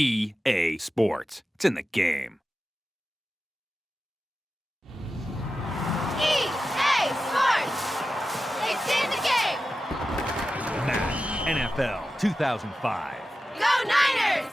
EA Sports. It's in the game. EA Sports! It's in the game! Madden NFL 2005. Go Niners!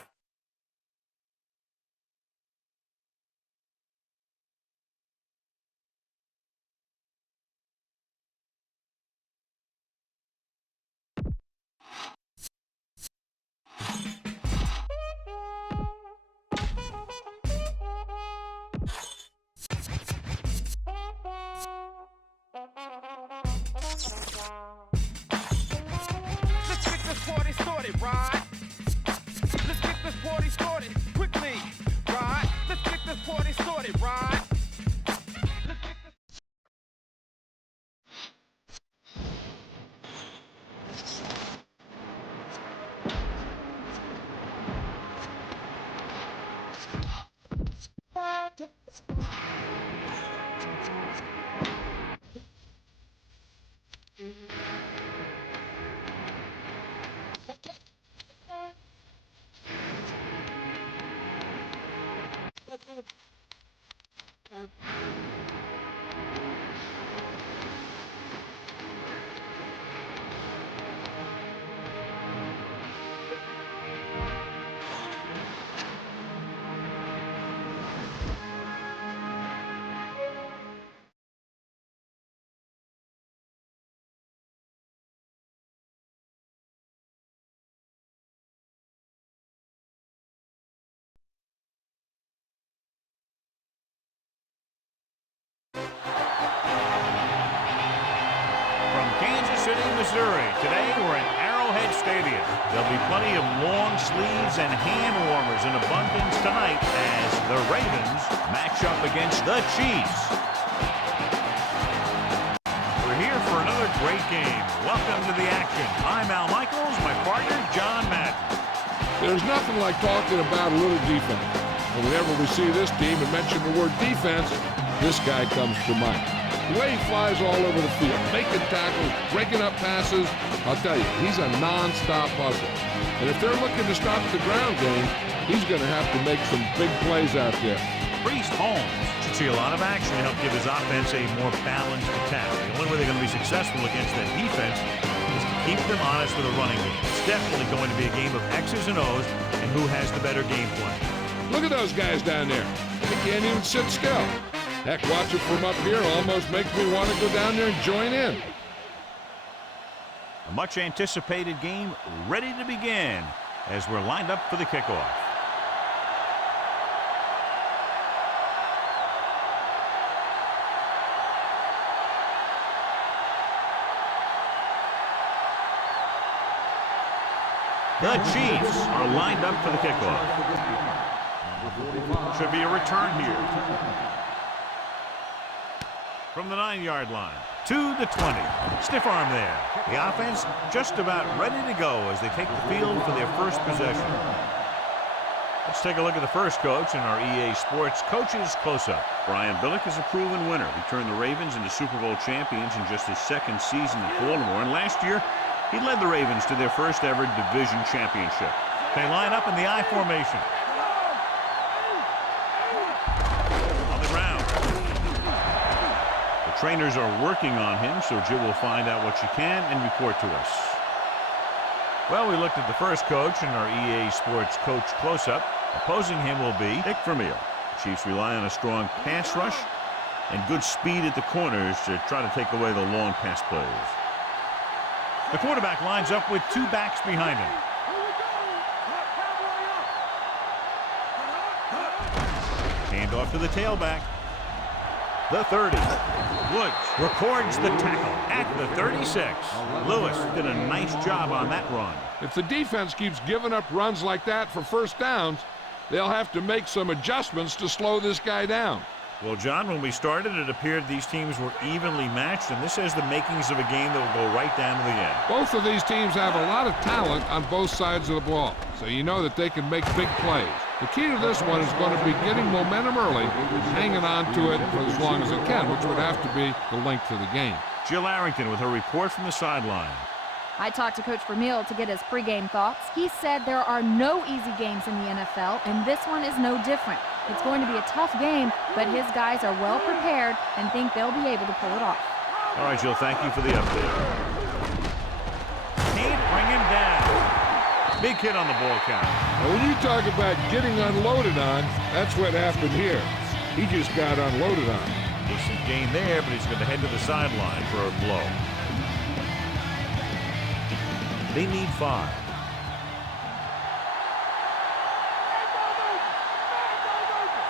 Let's get this party started, right? Let's get this party started quickly, right? Let's get this party started, right? Missouri. Today we're at Arrowhead Stadium. There'll be plenty of long sleeves and hand warmers in abundance tonight as the Ravens match up against the Chiefs. We're here for another great game. Welcome to the action. I'm Al Michaels, my partner John Madden. There's nothing like talking about a little defense. And whenever we see this team and mention the word defense, this guy comes to mind. The way he flies all over the field, making tackles, breaking up passes, I'll tell you, he's a non-stop hustler. And if they're looking to stop the ground game, he's going to have to make some big plays out there. Priest Holmes should see a lot of action to help give his offense a more balanced attack. The only way they're going to be successful against that defense is to keep them honest with a running game. It's definitely going to be a game of X's and O's and who has the better game plan. Look at those guys down there. They can't even sit still. Heck, watching from up here almost makes me want to go down there and join in. A much-anticipated game ready to begin as we're lined up for the kickoff. The Chiefs are lined up for the kickoff. Should be a return here. From the 9-yard line to the 20. Stiff arm there. The offense just about ready to go as they take the field for their first possession. Let's take a look at the first coach in our EA Sports Coaches Close-Up. Brian Billick is a proven winner. He turned the Ravens into Super Bowl champions in just his second season at Baltimore, and last year he led the Ravens to their first ever division championship. They line up in the I formation. On the ground. The trainers are working on him, so Jill will find out what she can and report to us. Well, we looked at the first coach in our EA Sports Coach Close-Up. Opposing him will be Dick Vermeil. The Chiefs rely on a strong pass rush and good speed at the corners to try to take away the long pass plays. The quarterback lines up with two backs behind him. Hand off to the tailback. The 30. Woods records the tackle at the 36. Lewis did a nice job on that run. If the defense keeps giving up runs like that for first downs, they'll have to make some adjustments to slow this guy down. Well, John, when we started, it appeared these teams were evenly matched, and this has the makings of a game that will go right down to the end. Both of these teams have a lot of talent on both sides of the ball, so you know that they can make big plays. The key to this one is going to be getting momentum early and hanging on to it for as long as it can, which would have to be the length of the game. Jill Arrington with her report from the sideline. I talked to Coach Vermeil to get his pregame thoughts. He said there are no easy games in the NFL, and this one is no different. It's going to be a tough game, but his guys are well prepared and think they'll be able to pull it off. All right, Jill, thank you for the update. Can't bring him down. Big hit on the ball count. Now, when you talk about getting unloaded on, that's what happened here. He just got unloaded on. Decent gain there, but he's going to head to the sideline for a blow. They need 5.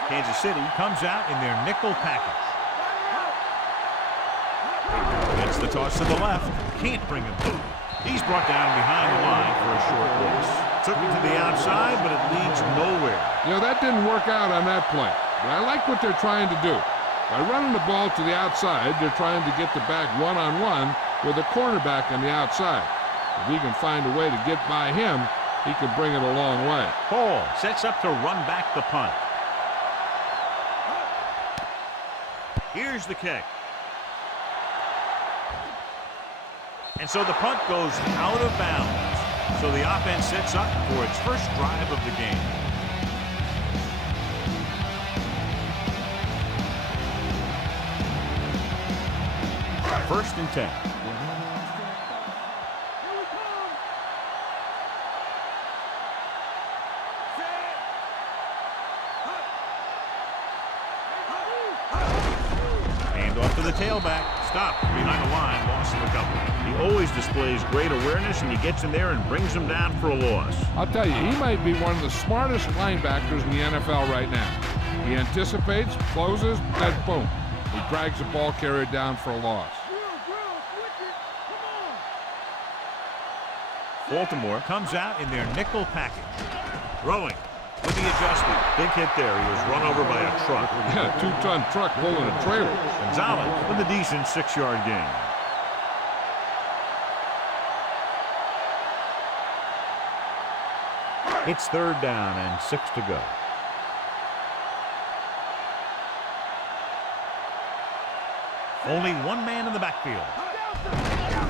Kansas City comes out in their nickel package. Gets the toss to the left. Can't bring him through. He's brought down behind the line for a short loss. Took it to the outside, but it leads nowhere. You know, that didn't work out on that play. But I like what they're trying to do. By running the ball to the outside, they're trying to get the back one-on-one with a cornerback on the outside. If he can find a way to get by him, he can bring it a long way. Hall sets up to run back the punt. Here's the kick. And so the punt goes out of bounds. So the offense sets up for its first drive of the game. First and 10. Hand off to the tailback. Stop behind the line. Loss of a couple. He always displays great awareness, and he gets in there and brings him down for a loss. I'll tell you, he might be one of the smartest linebackers in the NFL right now. He anticipates, closes, then boom. He drags the ball carrier down for a loss. Baltimore comes out in their nickel package. Throwing with the adjustment. Big hit there. He was run over by a truck. Yeah, a 2-ton truck pulling a trailer. Gonzalez with a decent 6-yard gain. It's 3rd down and 6 to go. Only one man in the backfield.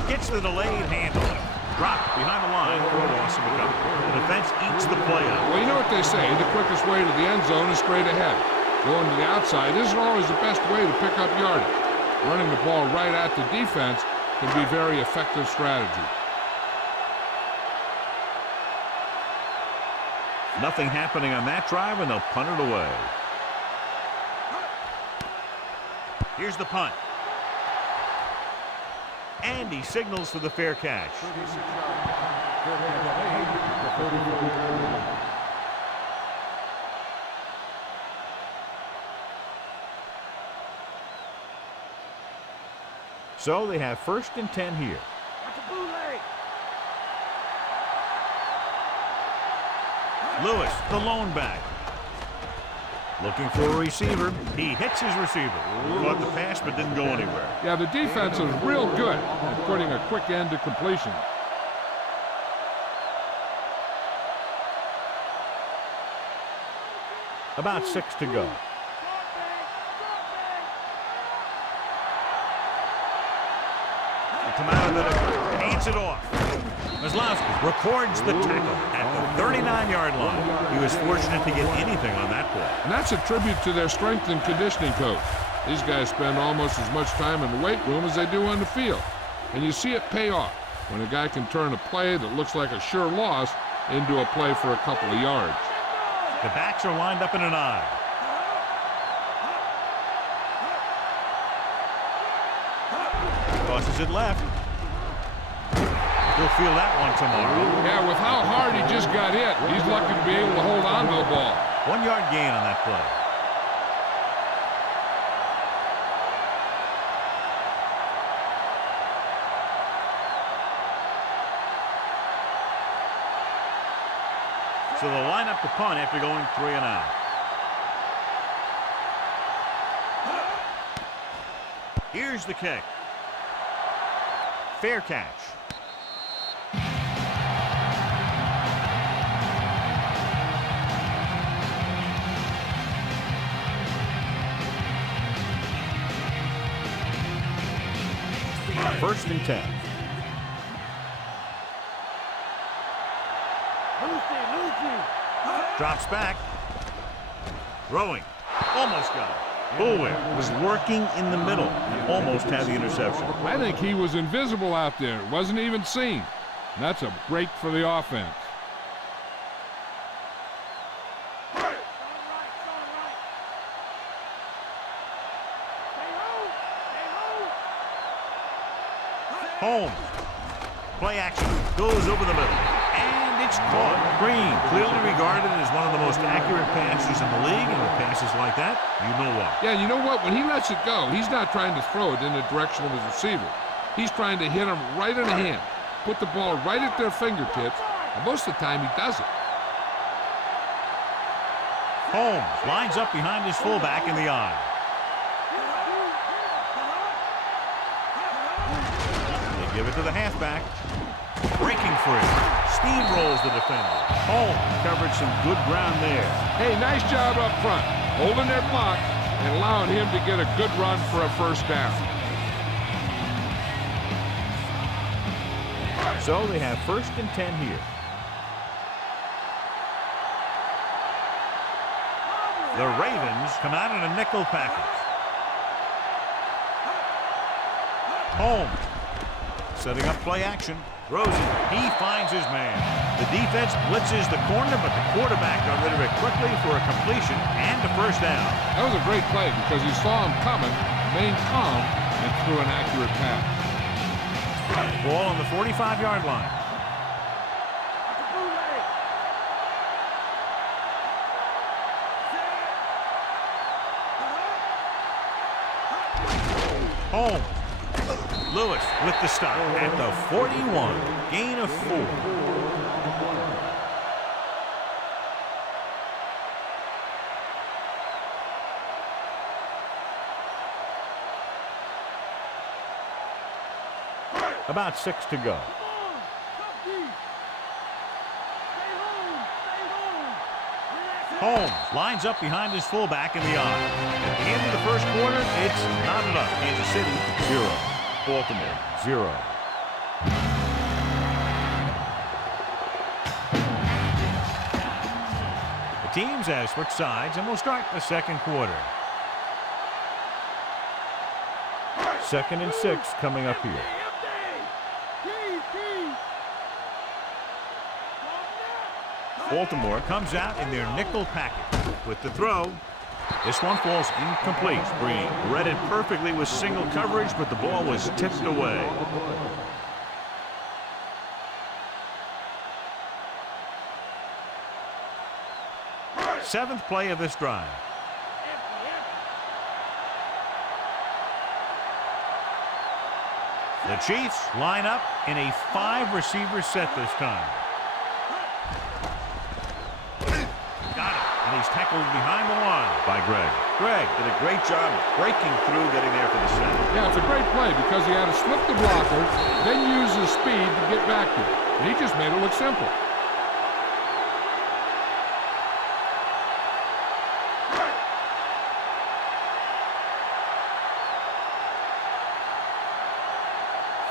Gets the delayed handoff. Dropped behind the line for a loss of a couple. The defense eats the play up. Well, you know what they say, the quickest way to the end zone is straight ahead. Going to the outside isn't always the best way to pick up yardage. Running the ball right at the defense can be a very effective strategy. Nothing happening on that drive, and they'll punt it away. Here's the punt. And he signals for the fair catch. So they have 1st and 10 here. Lewis, the lone back. Looking for a receiver. He hits his receiver. Caught the pass, but didn't go anywhere. Yeah, the defense is real good at putting a quick end to completion. About 6 to go. They come out of it, hands it off. Maslowski records the tackle at the 39-yard line. He was fortunate to get anything on that play. And that's a tribute to their strength and conditioning coach. These guys spend almost as much time in the weight room as they do on the field. And you see it pay off when a guy can turn a play that looks like a sure loss into a play for a couple of yards. The backs are lined up in an I. Tosses it left. He'll feel that one tomorrow. Yeah, with how hard he just got hit, he's lucky to be able to hold on to the ball. 1-yard gain on that play. So they'll line up the punt after going 3 and out. Here's the kick. Fair catch. First and 10. Drops back. Throwing. Almost got it. Bullware was lurking in the middle and almost had the interception. I think he was invisible out there. Wasn't even seen. And that's a break for the offense. Holmes. Play action. Goes over the middle. And it's caught. Green, clearly regarded as one of the most accurate passers in the league. And with passes like that, you know what. Yeah, you know what? When he lets it go, he's not trying to throw it in the direction of his receiver. He's trying to hit him right in the hand. Put the ball right at their fingertips. And most of the time, he does it. Holmes lines up behind his fullback in the eye. Give it to the halfback. Breaking free. Steamrolls the defender. Holmes covered some good ground there. Hey, nice job up front. Holding their block and allowing him to get a good run for a first down. So they have 1st and 10 here. The Ravens come out in a nickel package. Holmes. Setting up play action. Throws it. He finds his man. The defense blitzes the corner, but the quarterback got rid of it quickly for a completion and a first down. That was a great play because he saw him coming, remained calm, and threw an accurate pass. Ball on the 45-yard line. Holmes. Lewis with the stop at the 41. Gain of 4. About 6 to go. Holmes lines up behind his fullback in the eye. At the end of the first quarter, it's not enough. Kansas City, 0. Baltimore, 0. The teams have switched sides and will start the second quarter. 2nd and 6 coming up here. Baltimore comes out in their nickel package with the throw. This one falls incomplete. Green read it perfectly with single coverage, but the ball was tipped away. Seventh play of this drive. The Chiefs line up in a 5-receiver set this time. And he's tackled behind the line by Greg. Greg did a great job breaking through, getting there for the set. Yeah, it's a great play because he had to slip the blocker, then use his speed to get back to it. And he just made it look simple.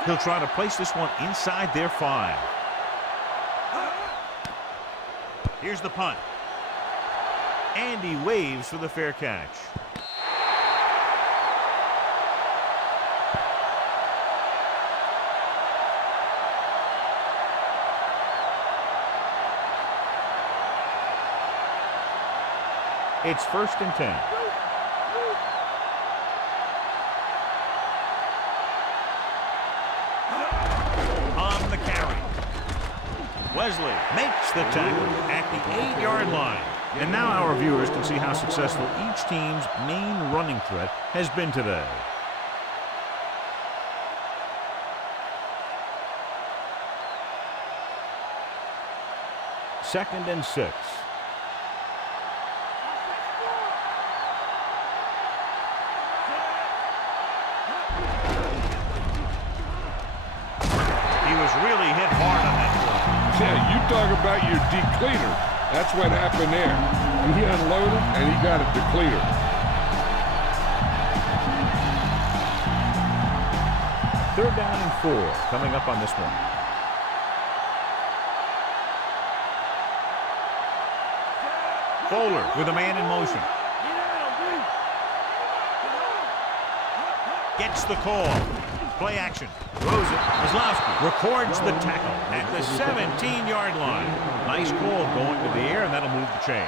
He'll try to place this one inside their 5. Here's the punt. And he waves for the fair catch. It's 1st and 10. On the carry. Wesley makes the tackle at the 8-yard line. And now our viewers can see how successful each team's main running threat has been today. Second and 6. He was really hit hard on that play. Yeah, you talk about your decleater. That's what happened there. He unloaded, and he got a decleater. Third down and 4 coming up on this one. Bowler with a man in motion. Gets the call. Play action. Throws it. Kozlowski records the tackle at the 17-yard line. Nice call going to the air, and that'll move the chain.